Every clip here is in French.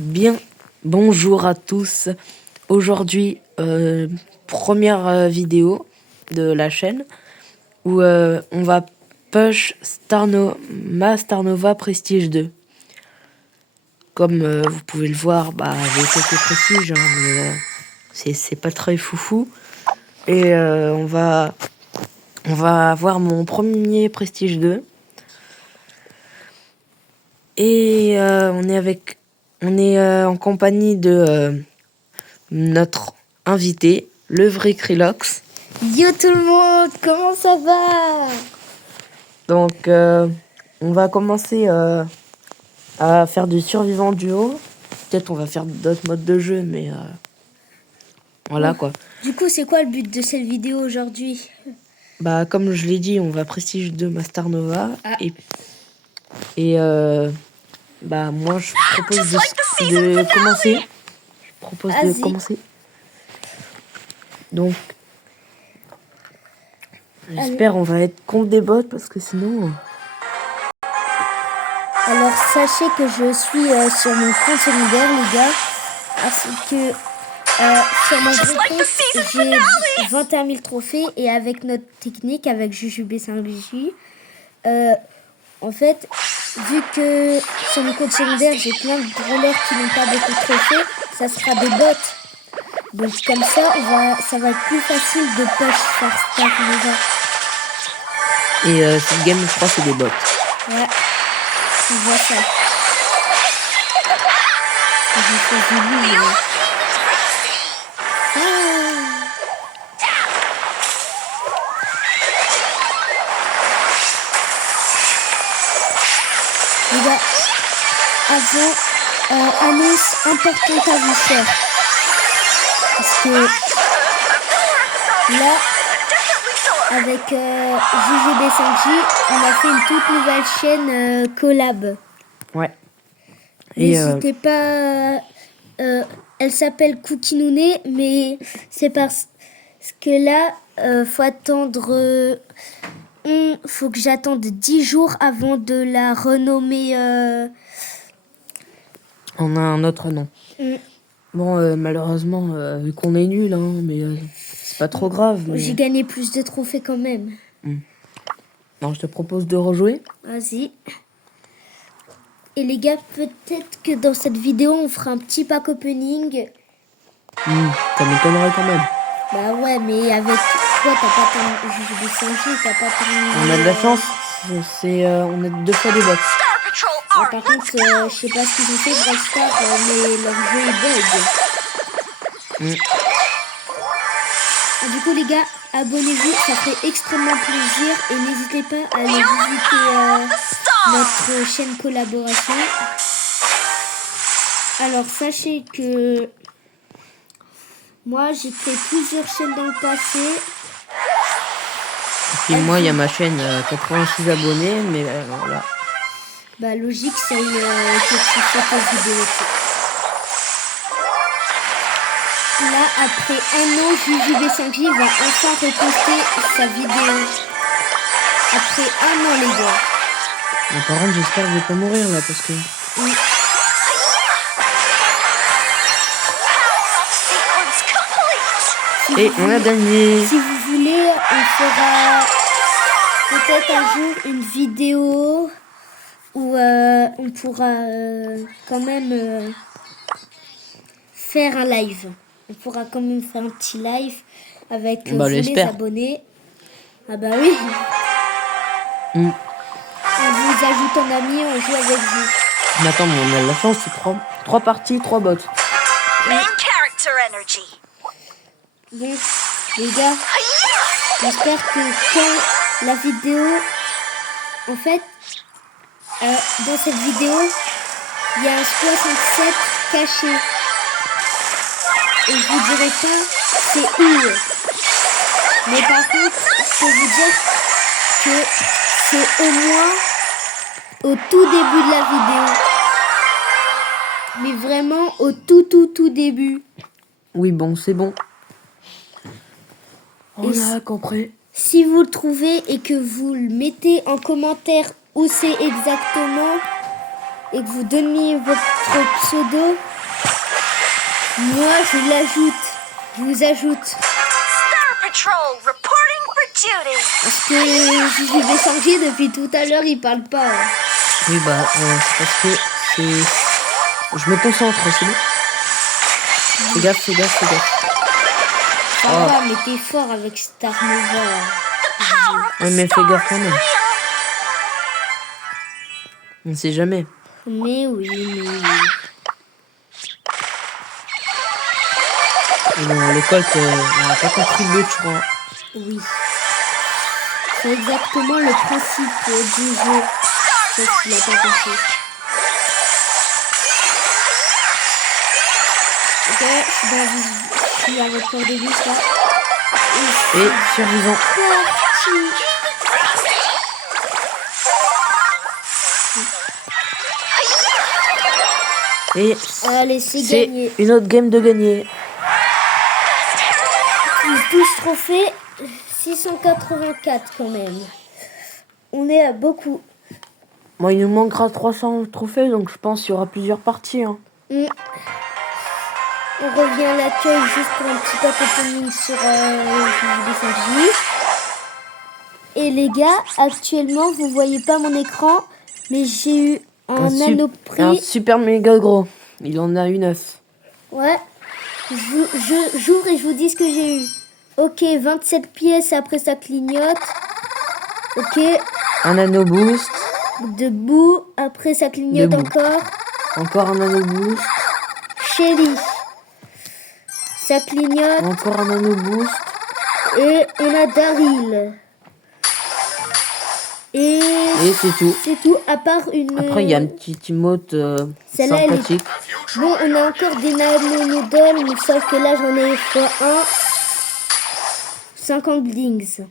Bien, bonjour à tous. Aujourd'hui, première vidéo de la chaîne où on va push ma Star Nova Prestige 2. Comme vous pouvez le voir, j'ai quelques prestiges, hein, mais c'est pas très foufou. Et on va avoir mon premier Prestige 2. Et on est en compagnie de notre invité, le vrai Krilox. Yo tout le monde, comment ça va? Donc, on va commencer à faire du survivant duo. Peut-être on va faire d'autres modes de jeu, mais voilà quoi. Du coup, c'est quoi le but de cette vidéo aujourd'hui? Comme je l'ai dit, on va Prestige 2 ma Star Nova. Ah. Et moi, je propose de commencer. Je propose de Vas-y. commencer. Donc, j'espère on va être contre des bots parce que sinon... Alors, sachez que je suis sur mon compte secondaire, les gars. Parce que sur mon vrai compte, j'ai 21 000 trophées. Et avec notre technique, avec Jujube5J, en fait, vu que sur mon compte secondaire, j'ai plein de brawlers qui n'ont pas beaucoup de trophées, ça sera des bots. Donc comme ça, ça va être plus facile de push par Star Nova. Et cette game, je crois, c'est des bots. Ouais, tu vois ça. J'ai choisi lui. Les gars, avant, annonce importante à vous faire. Parce que là, avec JGB5J, on a fait une toute nouvelle chaîne collab. Ouais. N'hésitez pas. Elle s'appelle Cookie Nounet, mais c'est parce que là, faut attendre. Faut que j'attende 10 jours avant de la renommer. On a un autre nom. Bon, malheureusement, vu qu'on est nul, hein, mais c'est pas trop grave. Mais... J'ai gagné plus de trophées quand même. Alors, je te propose de rejouer. Vas-y. Et les gars, peut-être que dans cette vidéo, on fera un petit pack opening. Ça m'étonnerait quand même. Bah ouais, mais avec toi, t'as pas ton JGB5J, t'as pas ton... On a de la chance. On a 2 fois des bots. Ah, par contre, je sais pas ce qu'ils ont fait, Brawl Stars, mais leur jeu est bug. Du coup, les gars, abonnez-vous, ça fait extrêmement plaisir. Et n'hésitez pas à aller visiter notre chaîne collaboration. Alors, sachez que moi, j'ai créé plusieurs chaînes dans le passé. Et puis moi, il y a ma chaîne 86 abonnés, mais voilà. Bah, logique, c'est que tu fais ta vidéo. Là, après un an, JJB5J va enfin reposter sa vidéo. Après un an, les gars. Mais par contre, j'espère que je vais pas mourir là, parce que... Oui. Et on a gagné. Si vous voulez, on fera peut-être un jour une vidéo où on pourra quand même faire un live. On pourra quand même faire un petit live avec vous les abonnés. Ah bah oui. On vous ajoute en ami, on joue avec vous. Mais attends, on a de la chance, c'est 3 parties, 3 bots. Donc, les gars, j'espère que quand la vidéo... En fait, dans cette vidéo, il y a un 67 caché. Et je vous dirai pas c'est où. Mais par contre, je peux vous dire que c'est au moins au tout début de la vidéo. Mais vraiment au tout début. Oui, bon, c'est bon. On a compris. Si vous le trouvez et que vous le mettez en commentaire où c'est exactement, et que vous donniez votre pseudo, moi je l'ajoute. Je vous ajoute. Star Patrol reporting for duty. Parce que je vais changer depuis tout à l'heure, il parle pas. Oui, bah, c'est parce que c'est... Je me concentre, c'est bon. Fais gaffe, fais gaffe, fais gaffe. Ça Oh. va, mais t'es fort avec Star Nova. Power of the Ouais, mais fais stars gaffe quand is même. real. On sait jamais. Mais oui, mais oui. Et bon, le Colt, on n'a pas compris le but, je crois. Oui. C'est exactement le principe du jeu. Sauf qu'il n'a pas compris. Ok, je suis avec Cœur de Vis là. Et survivant. Et Allez, c'est c'est gagné. une autre game de gagner. 12 trophées, 684 quand même. On est à beaucoup. Bon, il nous manquera 300 trophées, donc je pense qu'il y aura plusieurs parties. Hein. On revient à l'accueil juste pour un petit pack opening sur le 5J. Et les gars, actuellement, vous voyez pas mon écran, mais j'ai eu un un Nanoprix. super méga gros. Il en a eu 9. Ouais. Je j'ouvre et je vous dis ce que j'ai eu. Ok, 27 pièces après ça clignote. Ok, Un nano boost. debout, après ça clignote Debout. encore. Encore un nano boost. Shelly. Ça clignote. Encore un nano boost. Et on a Daryl. Et Et c'est tout. c'est tout, à part une... Après, il y a un petit emote Celle-là, elle est- sympathique. Bon, on a encore des nanonoodles, mais sauf que là, j'en ai x1. 50 blings.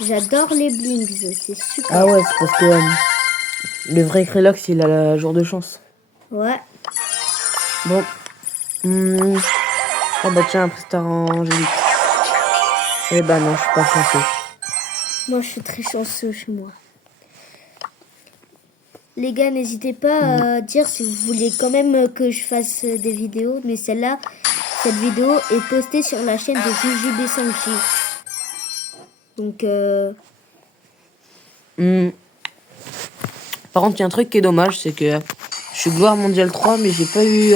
J'adore les blings, c'est super. Ah ouais, c'est parce que le vrai Krelox, il a la jour de chance. Ouais. Bon. Ah bah tiens, après Star Angélique. Eh bah non, je suis pas chanceux. Moi, je suis très chanceux chez moi. Les gars, n'hésitez pas à dire si vous voulez quand même que je fasse des vidéos. Mais celle-là, cette vidéo est postée sur la chaîne de JJB5J. Donc, Par contre, il y a un truc qui est dommage, c'est que je suis gloire mondiale 3, mais j'ai pas eu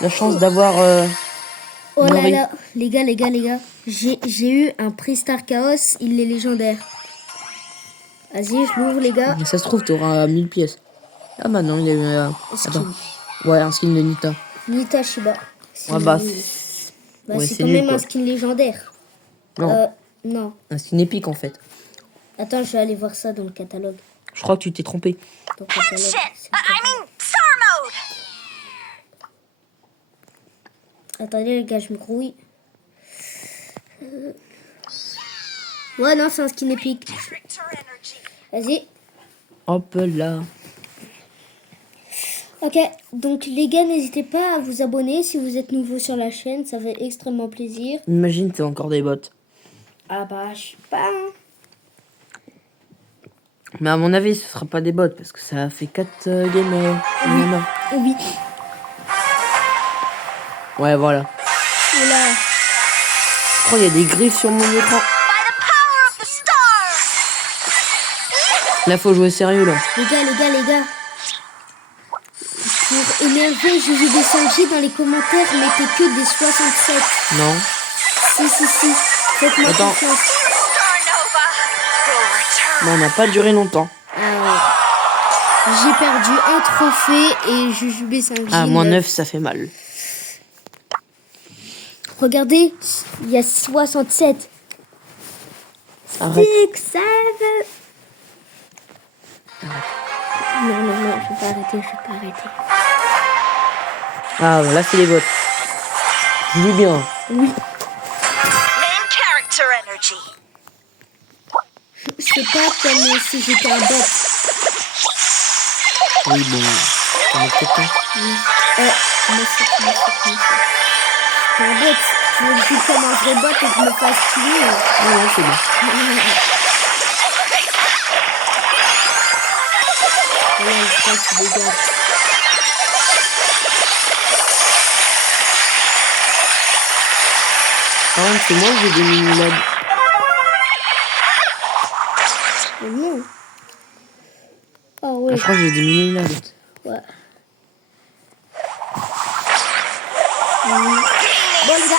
la chance d'avoir... oh là Nori. là, les gars. J'ai eu un prix Star Chaos, il est légendaire. Vas-y, je l'ouvre, les gars. Ça se trouve, t'auras 1000 pièces. Ah bah non, il y a eu... Skin. Attends. Ouais, un skin de Nita. Nita Shiba. Ouais, bah... Bah, ouais, c'est c'est quand nul, même quoi. un skin légendaire. Non, Non. un skin épique, en fait. Attends, je vais aller voir ça dans le catalogue. Je crois que tu t'es trompé. Dans le catalogue. Shit. c'est le I mean, star mode. Attendez les gars, je me grouille. Ouais, non, c'est un skin épique. Character energy. Vas-y. Hop là. Ok, donc les gars, n'hésitez pas à vous abonner si vous êtes nouveau sur la chaîne, ça fait extrêmement plaisir. Imagine, t'es encore des bots. Ah bah, je sais pas. Hein. Mais à mon avis, ce sera pas des bots, parce que ça fait 4 games. Oui. Ouais, voilà. Oula. Je crois qu'il y a des griffes sur mon écran. By the power of the stars. Là, faut jouer sérieux, là. Les gars. Pour énerver JJB5J dans les commentaires, mettez que des 67. Non. Si. Faites-moi Attends. confiance. Star Nova will return. Mais on n'a pas duré longtemps. Ah ouais. J'ai perdu un trophée et JJB5J. Ah, moins 9, ça fait mal. Regardez, il y a 67. Arrête. 6, 7. Non, je vais pas arrêter. Ah, là, c'est les bots. Je dis bien. Oui, Main character energy. c'est pas comme si j'étais un bot. Oui, bon. On est peut-être pas. Comment c'est T'es un bot. Tu veux que je joue comme un vrai bot et que je me fasse tuer. Ouais, c'est bon. Ouais, je crois que tu dégage. Par contre, c'est moi que j'ai des mini-lags. Mais non. Ah Ah, ouais. je crois que j'ai des mini-lags. Ouais. Bon les gars.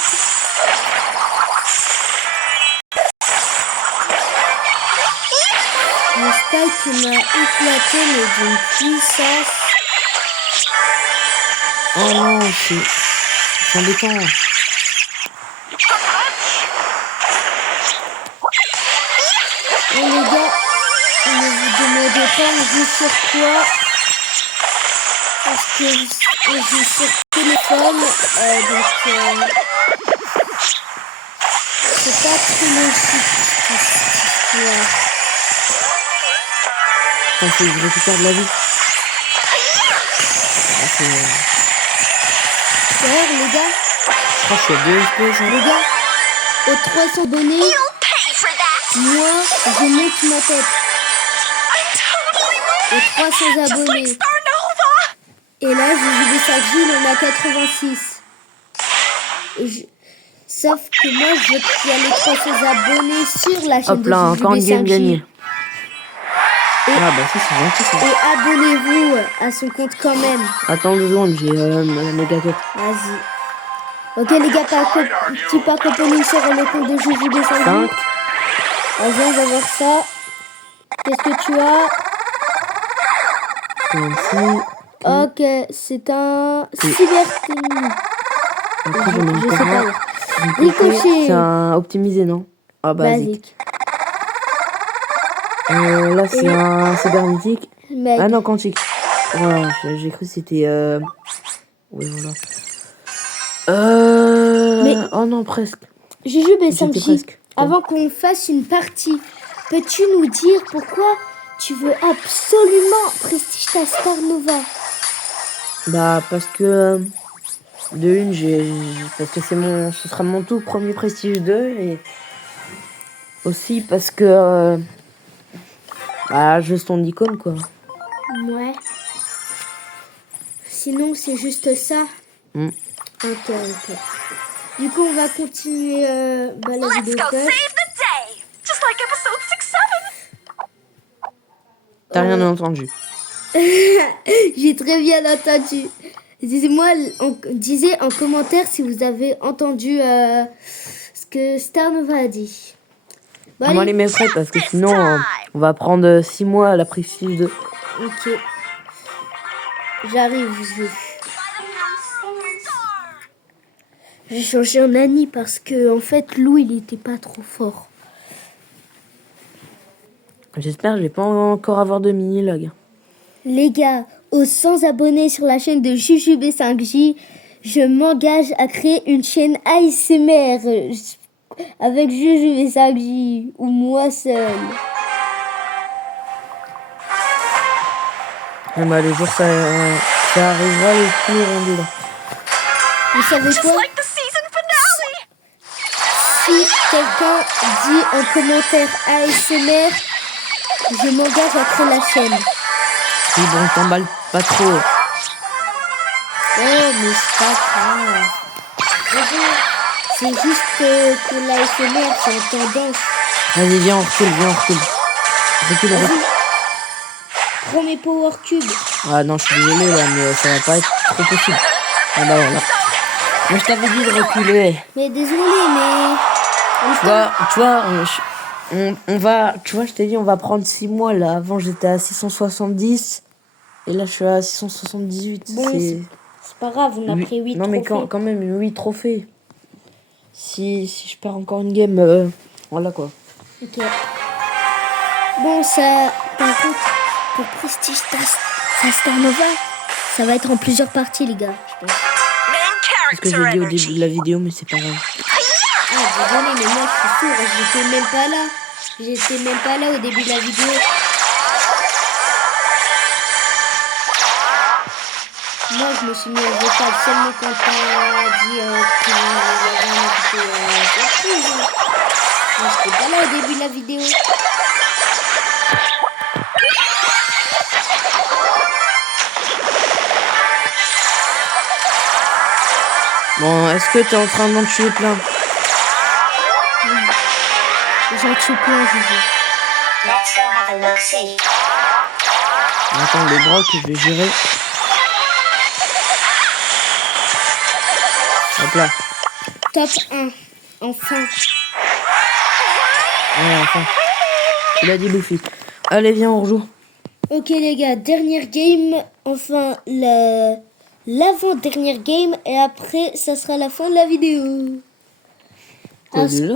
Mon Spike m'a éclaté mais d'une puissance. Oh non, c'est embêtant. Et les gars, ne vous demandez pas on joue sur quoi. Parce que on joue sur téléphone. Donc c'est pas très logique. Attends, faut que je récupère de la vie. Ah, D'ailleurs les gars, je crois que je suis à 2 FPS. Hein. les gars, aux 300 abonnés, You'll pay for that. moi je monte ma tête. I'm totally Aux 300 just like abonnés. Star Nova. Et là, j'ai vu ça Gilles, on a 86. Et sauf que moi, je veux qu'il y ait les 300 abonnés sur la chaîne Hop de là, encore une game JJB5J. gagnée. Ah bah ça c'est gentil ça. Et abonnez-vous à son compte quand même. Attends 2 secondes, j'ai la méga quête. Vas-y. Ok les gars, petit pack opening sur le compte de JJB5J. 5. Vas-y, on va voir ça. Qu'est-ce que tu as? 26. Ok, c'est un cyber... Après j'en ai Je sais encore pas. un. Ricochet. C'est un optimisé, non? Ah basique. Basique. Là c'est un cybernétique. Mec. Ah non, quantique. Ouais, j'ai cru que c'était... Oui, voilà. Mais- Oh non, presque. JJB5J, J'étais presque. avant qu'on fasse une partie, peux-tu nous dire pourquoi tu veux absolument Prestige ta Star Nova? Bah parce que... De une, parce que ce sera mon tout premier Prestige 2 et... Aussi parce que... Bah, juste ton icône, quoi. Ouais. Sinon, c'est juste ça. Mm. Ok. Du coup, on va continuer la Let's vidéo go push. save the day. Just like episode 6-7. T'as rien entendu. J'ai très bien entendu. Disez en commentaire si vous avez entendu ce que Star Nova a dit. Bon, On va allez. les mettre prêts parce que sinon, on va prendre 6 mois à la Prestige 2. Ok. J'arrive, j'ai changé en Annie parce que en fait Lou il était pas trop fort. J'espère que je vais pas encore avoir de mini-log. Les gars, aux 100 abonnés sur la chaîne de JJB5J, je m'engage à créer une chaîne ASMR avec JJB5J ou moi seul. Et bah, le jour ça arrivera, les plus rendus là. Vous savez Just quoi? like the season finale. Si quelqu'un dit en commentaire ASMR, je m'engage à créer la chaîne. Oui, bon, t'emballe pas trop. Oh, mais c'est pas grave. C'est juste que l'ASMR, c'est en tendance. Vas-y, viens, on recule. Recule. Prends mes Power Cubes. Ah non, je suis désolé là, mais ça va pas être trop possible. Ah bah voilà. Moi je t'avais dit de reculer. Mais désolé, mais... Tu vois, on va... Tu vois, je t'ai dit, on va prendre 6 mois là. Avant j'étais à 670. Et là je suis à 678. Bon, c'est pas grave, on a pris 8 Non mais trophées. quand même 8 trophées. Si je perds encore une game, voilà quoi. Ok. Bon, ça... Par contre, pour Prestige ta Star Nova, ça va être en plusieurs parties, les gars, je pense. Main C'est ce que character j'ai dit au début energy. de la vidéo, mais c'est pas grave. Ah, désolé, mais moi, je suis sourd, j'étais même pas là. J'étais même pas là au début de la vidéo. Moi, je me suis mis au vocal seulement quand t'as dit qu'il y avait un invité surprise. Moi, j'étais pas là au début de la vidéo. Bon, est-ce que t'es en train d'en tuer plein? j'en tue plein, Juju. Let's go have a look-see. Attends, le broc, je vais gérer. Hop là. Top 1. Enfin. Ouais, enfin. Il a dit Luffy. Allez, viens, on rejoue. Ok les gars, dernière game, enfin l'avant-dernière game et après ça sera la fin de la vidéo. T'es déjà?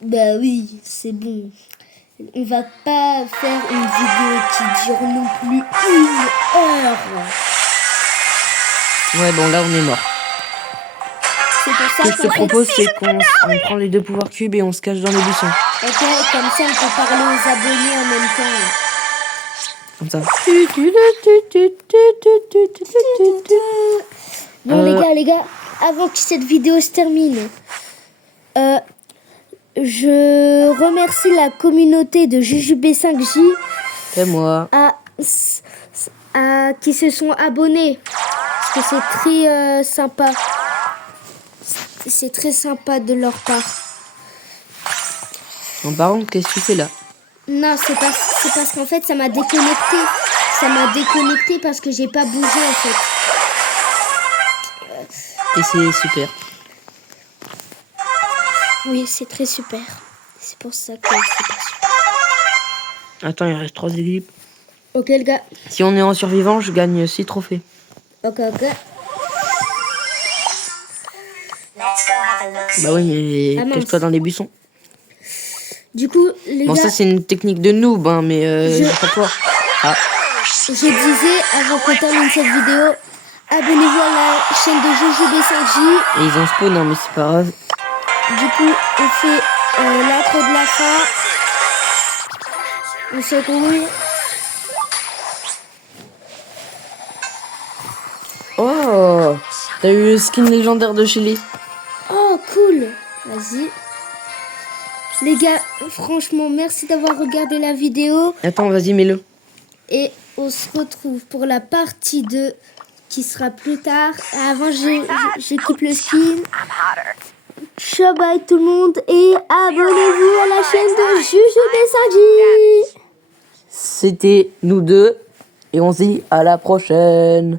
Bah oui, c'est bon. On va pas faire une vidéo qui dure non plus 1 heure. Ouais, bon, là, on est mort. C'est pour Ce que je ça te qu'en fait, propose, c'est qu'on prend les 2 pouvoirs cubes et on se cache dans les buissons. ok, comme ça on peut parler aux abonnés en même temps. Comme ça. Bon les gars, avant que cette vidéo se termine, je remercie la communauté de JujuB5J C'est moi. qui se sont abonnés. Parce que c'est très sympa. C'est très sympa de leur part. Bon, par contre, qu'est-ce que tu fais là? Non, c'est parce qu'en fait, ça m'a déconnecté. Ça m'a déconnecté parce que j'ai pas bougé en fait. Et c'est super. Oui, c'est très super. C'est pour ça que c'est pas super. Attends, il reste 3 équipes. Ok les gars. Si on est en survivant, je gagne 6 trophées. Ok. Let's go have a look-see. Bah oui, Ah, mais mince. cache-toi dans les buissons. Du coup, les Bon, gars, ça, c'est une technique de noob, hein, mais Je- j'ai pas toi. Ah, je disais avant qu'on termine cette vidéo, abonnez-vous à la chaîne de JujuB5J. et ils ont spawn, hein, mais c'est pas grave. Du coup, on fait l'intro de la fin. On se roule. Oh, t'as eu le skin légendaire de Shelly. Oh, cool. Vas-y. Les gars, franchement, merci d'avoir regardé la vidéo. Attends, vas-y, mets-le. Et on se retrouve pour la partie 2 qui sera plus tard. Avant, j'équipe le skin. Ciao, bye tout le monde. Et abonnez-vous à la chaîne de JujuB5J. C'était nous deux, et on se dit à la prochaine.